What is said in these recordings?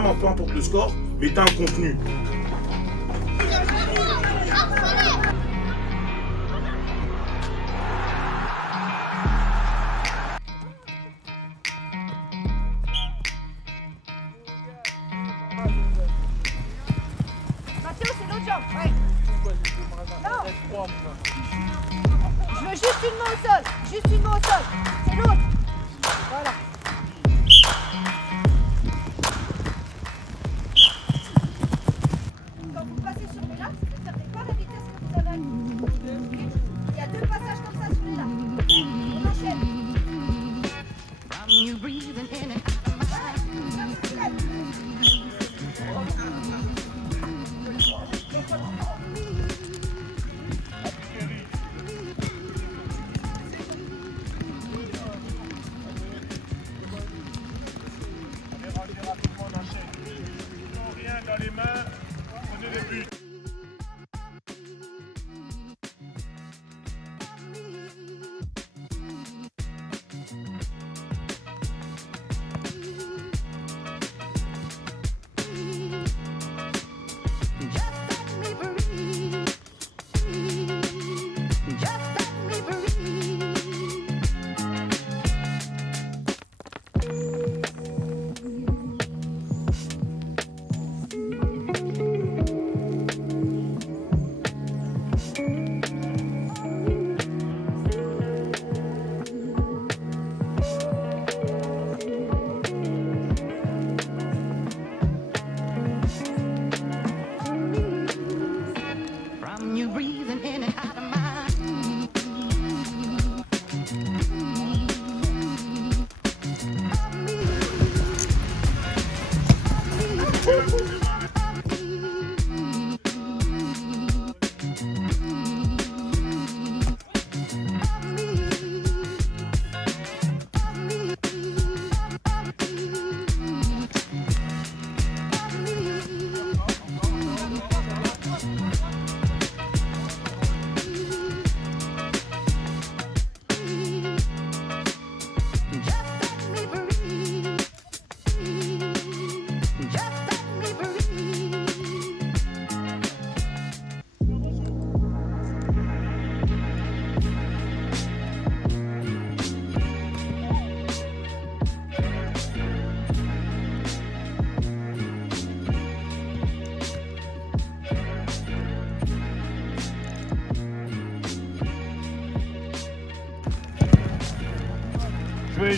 vraiment, peu importe le score, mais t'as un contenu. Mathéo, c'est l'autre jambe. Ouais. Non. Je veux juste une main au sol. Juste une main au sol. C'est l'autre. Voilà. Quand vous passez sur les lacs, ne perdez pas la vitesse que vous avez acquis. Il y a 2 passages comme ça sur les lacs. On enchaîne. Rien dans les mains, prenez les buts.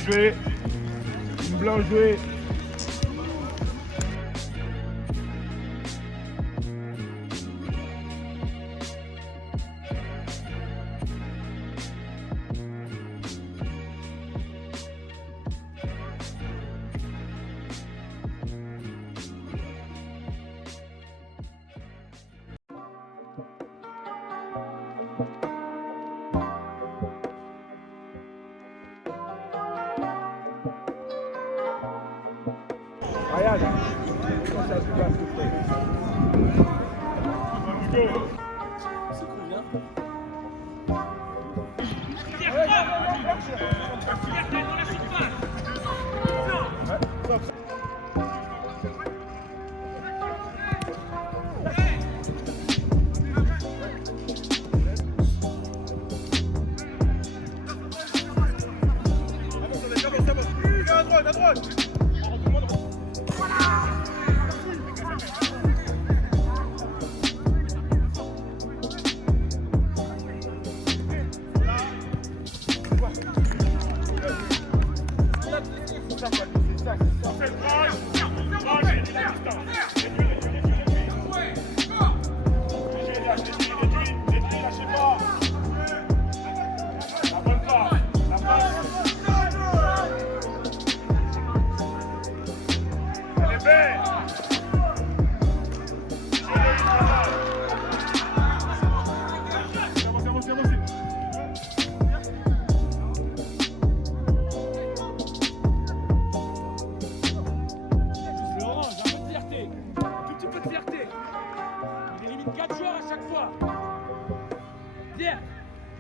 Jouer. Blanc jouer. Ryan, comment ça se passe, s'il te plaît? C'est cool, bien. À droite.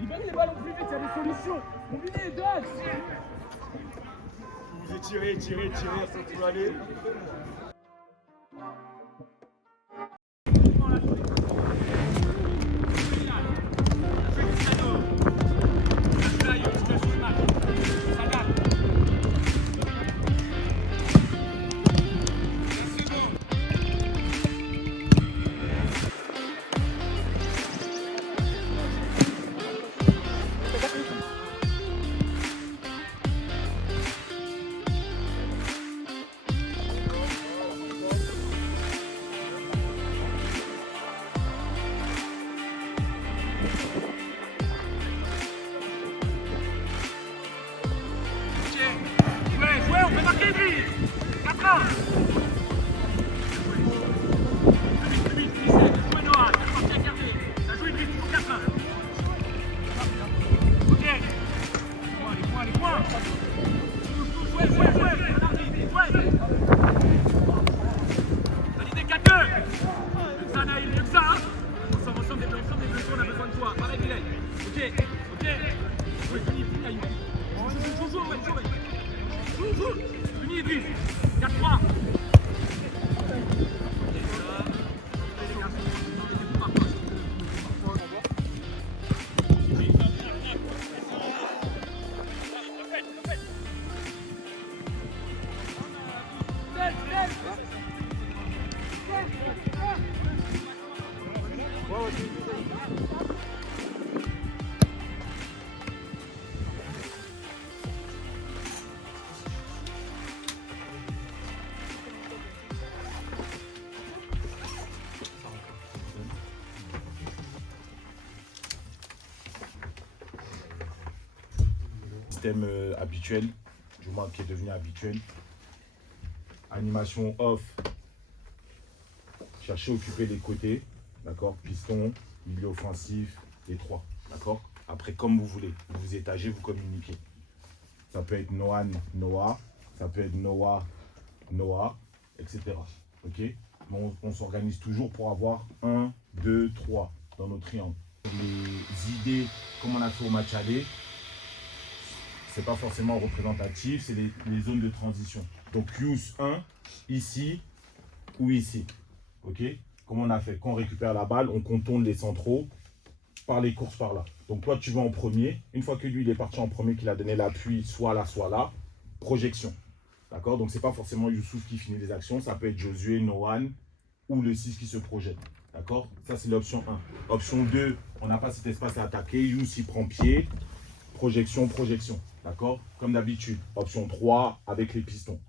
Libérez les ballons plus vite, il y a des solutions. Combinez les deux. Vous étirez, sans tout aller. 4-3. Système habituel, du moins qui est devenu habituel. Animation off, cherchez à occuper les côtés, d'accord, piston, milieu offensif, les trois, d'accord. Après, comme vous voulez, vous vous étagez, vous communiquez. Ça peut être Noan, Noah, ça peut être Noah, Noah, etc. Ok. Mais on s'organise toujours pour avoir 1, 2, 3 dans nos triangles. Les idées, comme on a fait au match aller, c'est pas forcément représentatif, c'est les zones de transition. Donc use 1, ici ou ici. Ok. Comme on a fait, quand on récupère la balle, on contourne les centraux par les courses par là. Donc toi tu vas en premier. Une fois que lui il est parti en premier, qu'il a donné l'appui soit là, projection. D'accord. Donc c'est pas forcément Youssouf qui finit les actions, ça peut être Josué, Noan ou le 6 qui se projette. D'accord. Ça c'est l'option 1. Option 2, on n'a pas cet espace à attaquer. Youss il prend pied. Projection, projection. D'accord. Comme d'habitude. Option 3 avec les pistons.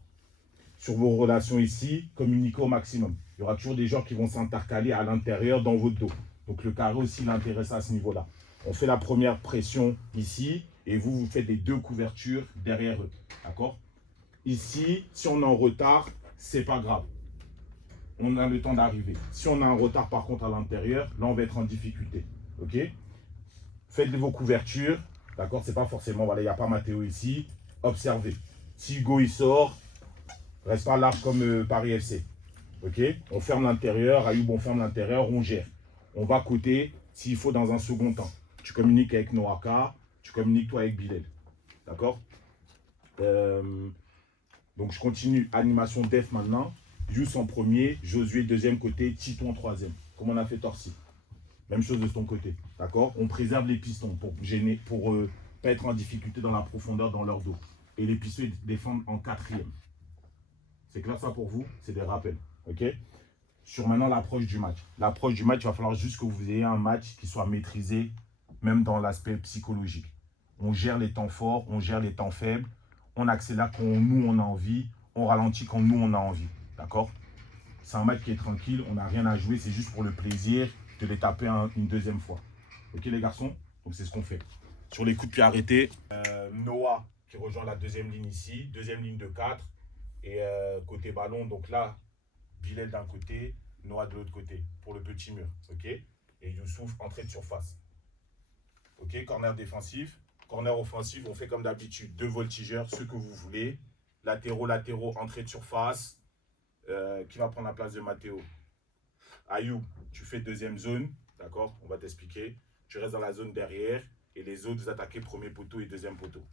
Sur vos relations ici, communiquez au maximum. Il y aura toujours des gens qui vont s'intercaler à l'intérieur dans votre dos. Donc le carré aussi l'intéresse à ce niveau-là. On fait la première pression ici et vous faites les 2 couvertures derrière eux. D'accord. Ici, si on est en retard, c'est pas grave. On a le temps d'arriver. Si on a un retard par contre à l'intérieur, là on va être en difficulté. Ok. Faites vos couvertures. D'accord, c'est pas forcément, voilà, il n'y a pas Mathéo ici. Observez. Si Hugo il sort, reste pas large comme Paris FC. Ok, on ferme l'intérieur, Ayoub on ferme l'intérieur, on gère. On va côté s'il faut dans un second temps. Tu communiques avec Noaka, tu communiques toi avec Bilal. D'accord. Donc je continue, animation def maintenant. Youss en premier, Josué deuxième côté, Tito en troisième. Comme on a fait Torsi. Même chose de ton côté, d'accord. On préserve les pistons pour gêner, pour pas être en difficulté dans la profondeur dans leur dos. Et les pistons défendent en 4e. C'est clair ça pour vous? C'est des rappels, ok. Sur maintenant l'approche du match. L'approche du match, il va falloir juste que vous ayez un match qui soit maîtrisé, même dans l'aspect psychologique. On gère les temps forts, on gère les temps faibles, on accélère quand nous on a envie, on ralentit quand nous on a envie, d'accord. C'est un match qui est tranquille, on n'a rien à jouer, c'est juste pour le plaisir de les taper une deuxième fois. Ok les garçons? Donc c'est ce qu'on fait. Sur les coups de pied arrêtés, Noah qui rejoint la deuxième ligne ici, deuxième ligne de 4. Et côté ballon, donc là, Bilal d'un côté, Noah de l'autre côté, pour le petit mur. Ok. Et Youssouf, entrée de surface. Ok, corner défensif. Corner offensif, on fait comme d'habitude, 2 voltigeurs, ceux que vous voulez. Latéraux, entrée de surface. Qui va prendre la place de Mathéo? Ayoub, tu fais deuxième zone, d'accord, on va t'expliquer. Tu restes dans la zone derrière et les autres, vous attaquez premier poteau et deuxième poteau.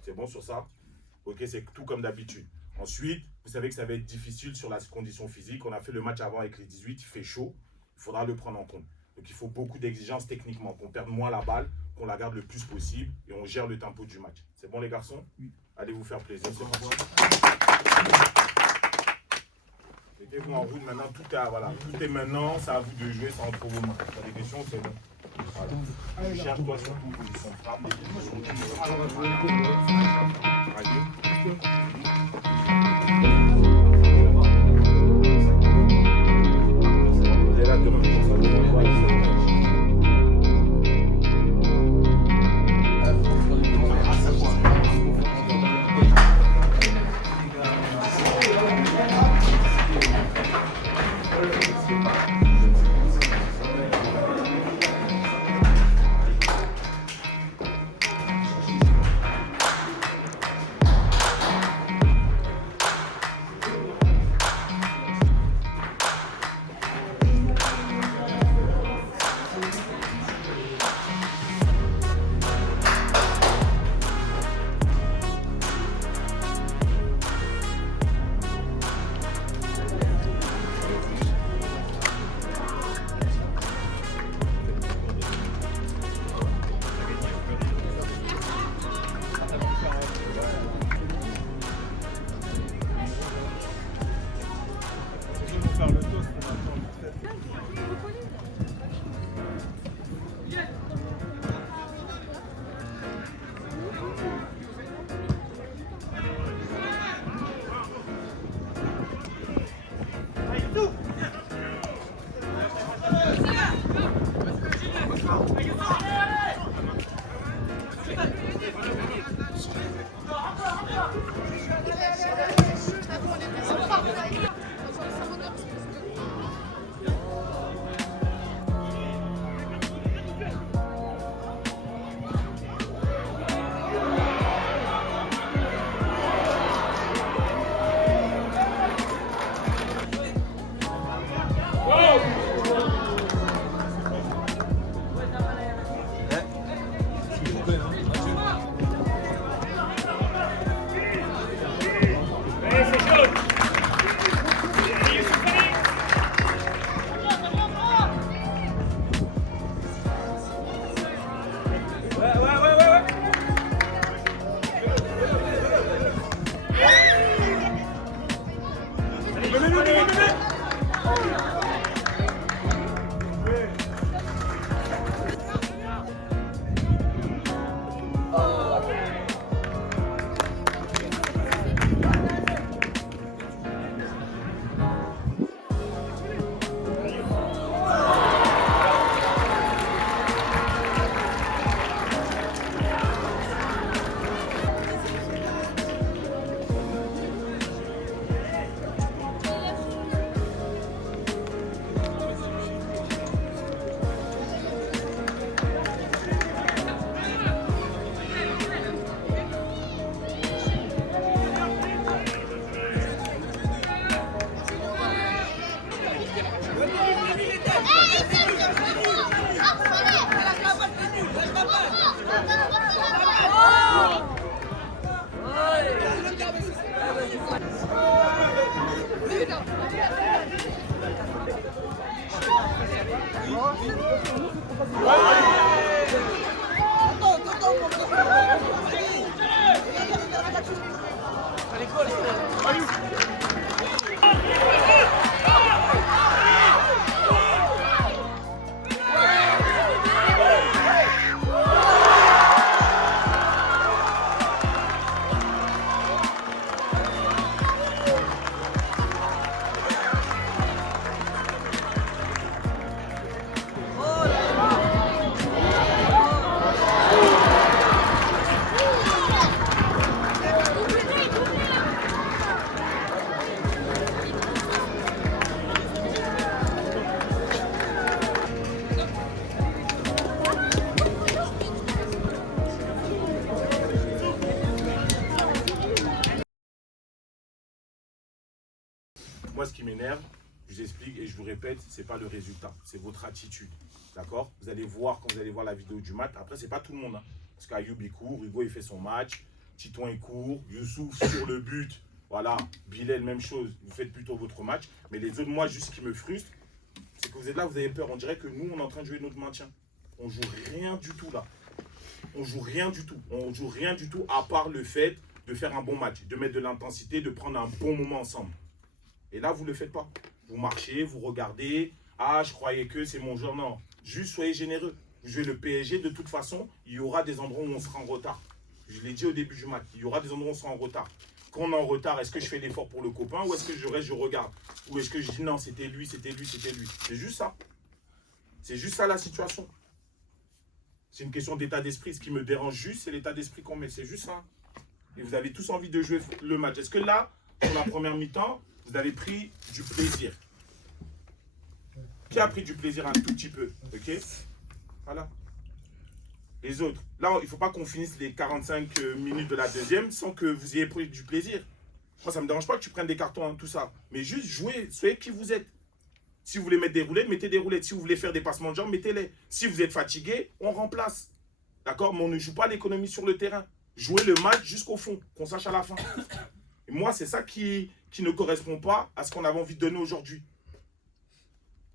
C'est bon sur ça? Ok, c'est tout comme d'habitude. Ensuite, vous savez que ça va être difficile sur la condition physique. On a fait le match avant avec les 18, il fait chaud, il faudra le prendre en compte. Donc il faut beaucoup d'exigences techniquement, qu'on perde moins la balle, qu'on la garde le plus possible et on gère le tempo du match. C'est bon les garçons? Oui. Allez vous faire plaisir. Mettez-vous en route maintenant, voilà, tout est maintenant, c'est à vous de jouer sans trop vos mains. Si tu as des questions, c'est bon. Voilà. Tu cherches toi surtout position de frappe. Vous êtes là demain pour ça. Moi, ce qui m'énerve, je vous explique et je vous répète, c'est pas le résultat, c'est votre attitude. D'accord? Vous allez voir quand vous allez voir la vidéo du match. Après, c'est pas tout le monde. Hein, parce qu'Ayoub, il court, Hugo, il fait son match, Titouan, il court, Youssouf sur le but. Voilà, Bilal, même chose. Vous faites plutôt votre match. Mais les autres, moi, juste ce qui me frustre, c'est que vous êtes là, vous avez peur. On dirait que nous, on est en train de jouer notre maintien. On joue rien du tout là. On joue rien du tout. On joue rien du tout à part le fait de faire un bon match, de mettre de l'intensité, de prendre un bon moment ensemble. Et là, vous ne le faites pas. Vous marchez, vous regardez. Ah, je croyais que c'est mon jour. Non, juste soyez généreux. Vous jouez le PSG, de toute façon, il y aura des endroits où on sera en retard. Je l'ai dit au début du match, il y aura des endroits où on sera en retard. Quand on est en retard, est-ce que je fais l'effort pour le copain ou est-ce que je reste, je regarde? Ou est-ce que je dis non, c'était lui, c'était lui, c'était lui? C'est juste ça. C'est juste ça la situation. C'est une question d'état d'esprit. Ce qui me dérange juste, c'est l'état d'esprit qu'on met. C'est juste ça. Et vous avez tous envie de jouer le match. Est-ce que là, pour la première mi-temps, vous avez pris du plaisir? Qui a pris du plaisir un tout petit peu? Ok? Voilà. Les autres. Là, il ne faut pas qu'on finisse les 45 minutes de la deuxième sans que vous ayez pris du plaisir. Moi, ça ne me dérange pas que tu prennes des cartons, hein, tout ça. Mais juste jouez, soyez qui vous êtes. Si vous voulez mettre des roulettes, mettez des roulettes. Si vous voulez faire des passements de jambes, mettez-les. Si vous êtes fatigué, on remplace. D'accord? Mais on ne joue pas l'économie sur le terrain. Jouez le match jusqu'au fond, qu'on sache à la fin. Et moi, c'est ça qui ne correspond pas à ce qu'on avait envie de donner aujourd'hui.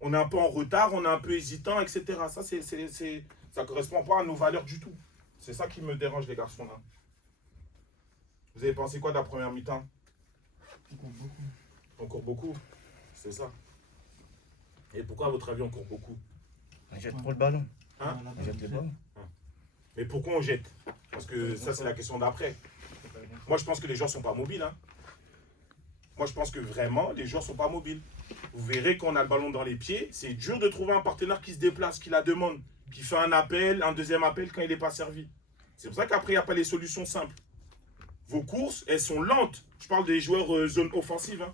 On est un peu en retard, on est un peu hésitant, etc. Ça, ça ne correspond pas à nos valeurs du tout. C'est ça qui me dérange, les garçons. Là. Vous avez pensé quoi de la première mi-temps? On court beaucoup. On court beaucoup, c'est ça. Et pourquoi, à votre avis, on court beaucoup? On jette trop le ballon. Hein? On jette le ballon. Mais pourquoi on jette? Parce que ça, c'est la question d'après. Moi, je pense que les joueurs ne sont pas mobiles. Hein. Moi, je pense que vraiment, les joueurs ne sont pas mobiles. Vous verrez qu'on a le ballon dans les pieds. C'est dur de trouver un partenaire qui se déplace, qui la demande, qui fait un appel, un deuxième appel quand il n'est pas servi. C'est pour ça qu'après, il n'y a pas les solutions simples. Vos courses, elles sont lentes. Je parle des joueurs zone offensive. Hein.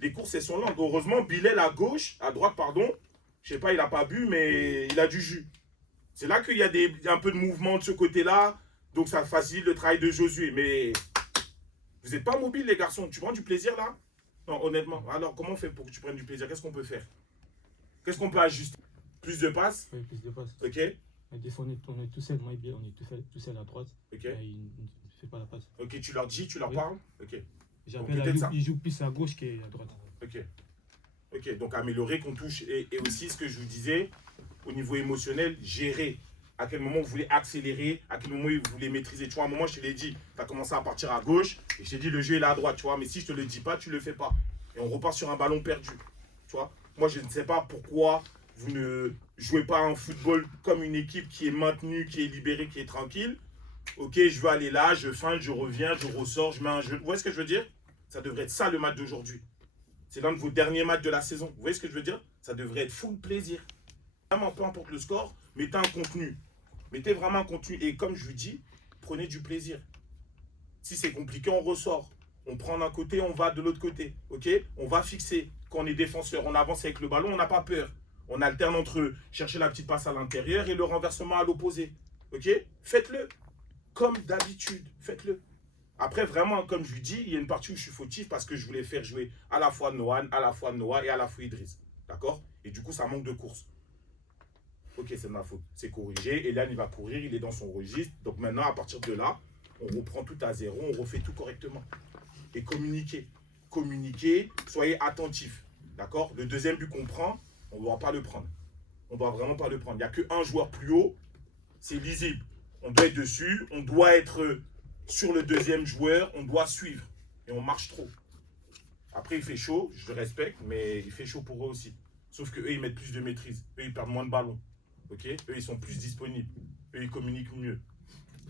Les courses, elles sont lentes. Heureusement, Bilal à gauche, à droite, pardon. Je sais pas, il n'a pas bu, mais il a du jus. C'est là qu'il y a un peu de mouvement de ce côté-là. Donc, ça facilite le travail de Josué. Mais vous n'êtes pas mobiles, les garçons. Tu prends du plaisir, là? Non, honnêtement. Alors, comment on fait pour que tu prennes du plaisir? Qu'est-ce qu'on peut faire? Qu'est-ce qu'on peut ajuster? Plus de passes? Oui, plus de passes. Ok. Mais des fois, on est tout seul. Moi, on est tout seul à droite. Ok. Il ne fait pas la passe. Ok, tu leur dis, tu leur Oui. parles? Ok. J'appelle peut-être ça. il joue plus à gauche qu'à droite. Ok. Ok, donc améliorer, qu'on touche. Et aussi, ce que je vous disais, au niveau émotionnel, gérer. À quel moment vous voulez accélérer, à quel moment vous voulez maîtriser. Tu vois, à un moment, je te l'ai dit, tu as commencé à partir à gauche, et je t'ai dit, le jeu est là à droite, tu vois. Mais si je te le dis pas, tu le fais pas. Et on repart sur un ballon perdu. Tu vois, moi, je ne sais pas pourquoi vous ne jouez pas un football comme une équipe qui est maintenue, qui est libérée, qui est tranquille. Ok, je veux aller là, je feinte, je reviens, je ressors, je mets un jeu. Vous voyez ce que je veux dire? Ça devrait être ça le match d'aujourd'hui. C'est l'un de vos derniers matchs de la saison. Vous voyez ce que je veux dire? Ça devrait être full plaisir. Vraiment, peu importe le score, mettez un contenu. Mettez vraiment un contenu. Et comme je vous dis, prenez du plaisir. Si c'est compliqué, on ressort. On prend d'un côté, on va de l'autre côté. Ok? On va fixer. Quand on est défenseur, on avance avec le ballon, on n'a pas peur. On alterne entre chercher la petite passe à l'intérieur et le renversement à l'opposé. Ok? Faites-le. Comme d'habitude. Faites-le. Après, vraiment, comme je lui dis, il y a une partie où je suis fautif parce que je voulais faire jouer à la fois Noah, à la fois Noah et à la fois Idriss. D'accord? Et du coup, ça manque de course. Ok, c'est de ma faute. C'est corrigé. Elian, il va courir, il est dans son registre. Donc maintenant, à partir de là, on reprend tout à zéro, on refait tout correctement. Et communiquez. Communiquez, soyez attentifs. D'accord? Le deuxième but qu'on prend, on ne doit pas le prendre. On ne doit vraiment pas le prendre. Il n'y a qu'un joueur plus haut, c'est lisible. On doit être dessus, on doit être sur le deuxième joueur, on doit suivre. Et on marche trop. Après, il fait chaud, je le respecte, mais il fait chaud pour eux aussi. Sauf qu'eux, ils mettent plus de maîtrise. Eux, ils perdent moins de ballons. Ok? Eux, ils sont plus disponibles. Eux, ils communiquent mieux.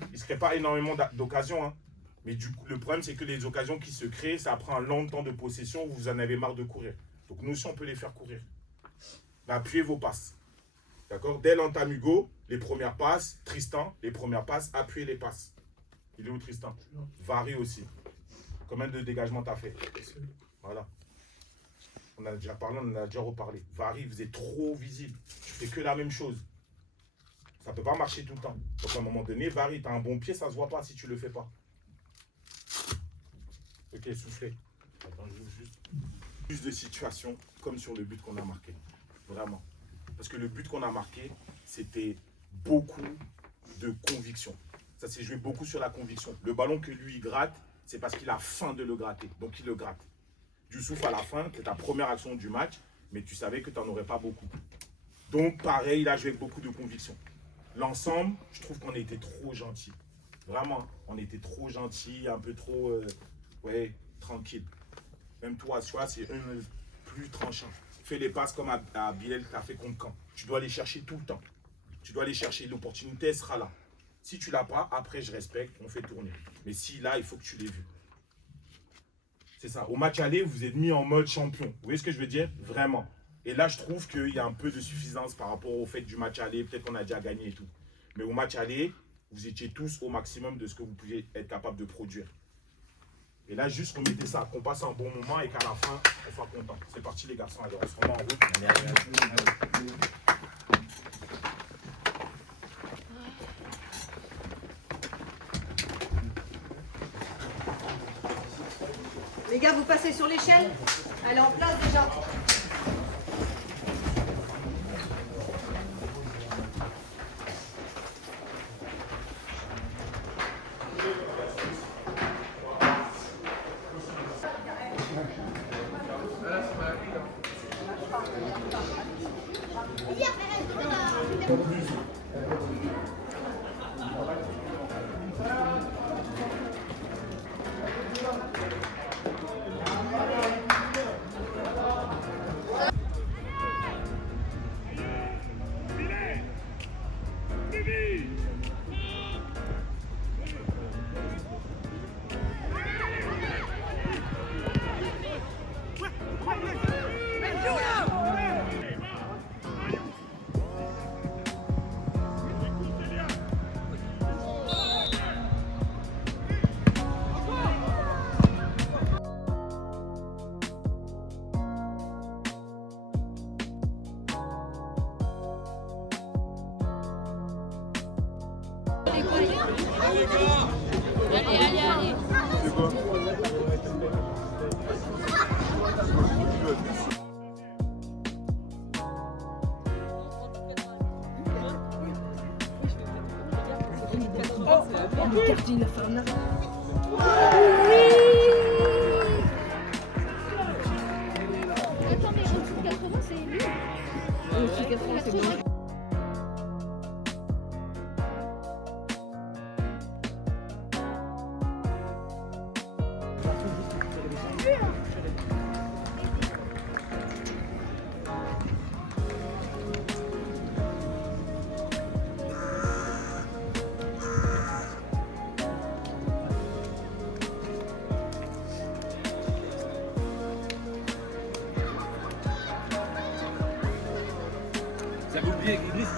Ils ne se créent pas énormément d'occasions. Hein. Mais du coup, le problème, c'est que les occasions qui se créent, ça prend un long temps de possession. Vous en avez marre de courir. Donc, nous aussi, on peut les faire courir. Mais appuyez vos passes. D'accord? Dès l'entame Hugo, les premières passes. Tristan, les premières passes. Appuyez les passes. Il est où, Tristan? Varie aussi. Combien de dégagements tu as fait? Voilà. On a déjà parlé, on en a déjà reparlé. Varie, vous êtes trop visible. Tu fais que la même chose. Ça ne peut pas marcher tout le temps. Donc à un moment donné, Varie, tu as un bon pied, ça ne se voit pas si tu ne le fais pas. Ok, soufflez. Attends, je vous juste. Plus de situations comme sur le but qu'on a marqué. Vraiment. Parce que le but qu'on a marqué, c'était beaucoup de conviction. Ça s'est joué beaucoup sur la conviction. Le ballon que lui, il gratte, c'est parce qu'il a faim de le gratter. Donc il le gratte. Youssouf, à la fin, c'est ta première action du match, mais tu savais que tu n'en aurais pas beaucoup. Donc, pareil, il a joué avec beaucoup de conviction. L'ensemble, je trouve qu'on a été trop gentil. Vraiment, on était trop gentil, un peu trop, tranquille. Même toi, tu vois, c'est plus tranchant. Fais les passes comme à Bilal, tu as fait contre Caen. Tu dois aller chercher tout le temps. Tu dois aller chercher, l'opportunité, elle sera là. Si tu ne l'as pas, après, je respecte, on fait tourner. Mais si là, il faut que tu l'aies vu. C'est ça. Au match aller, vous êtes mis en mode champion. Vous voyez ce que je veux dire? Vraiment. Et là, je trouve qu'il y a un peu de suffisance par rapport au fait du match aller. Peut-être qu'on a déjà gagné et tout. Mais au match aller, vous étiez tous au maximum de ce que vous pouviez être capable de produire. Et là, juste remettez ça, qu'on passe un bon moment et qu'à la fin, on soit content. C'est parti les garçons, alors on se remet en route. Les gars, vous passez sur l'échelle? Elle est en place déjà. Attends, mais au-dessus de 80, c'est lui. Au-dessus de 80, c'est bon. Vous avez oublié, glisse.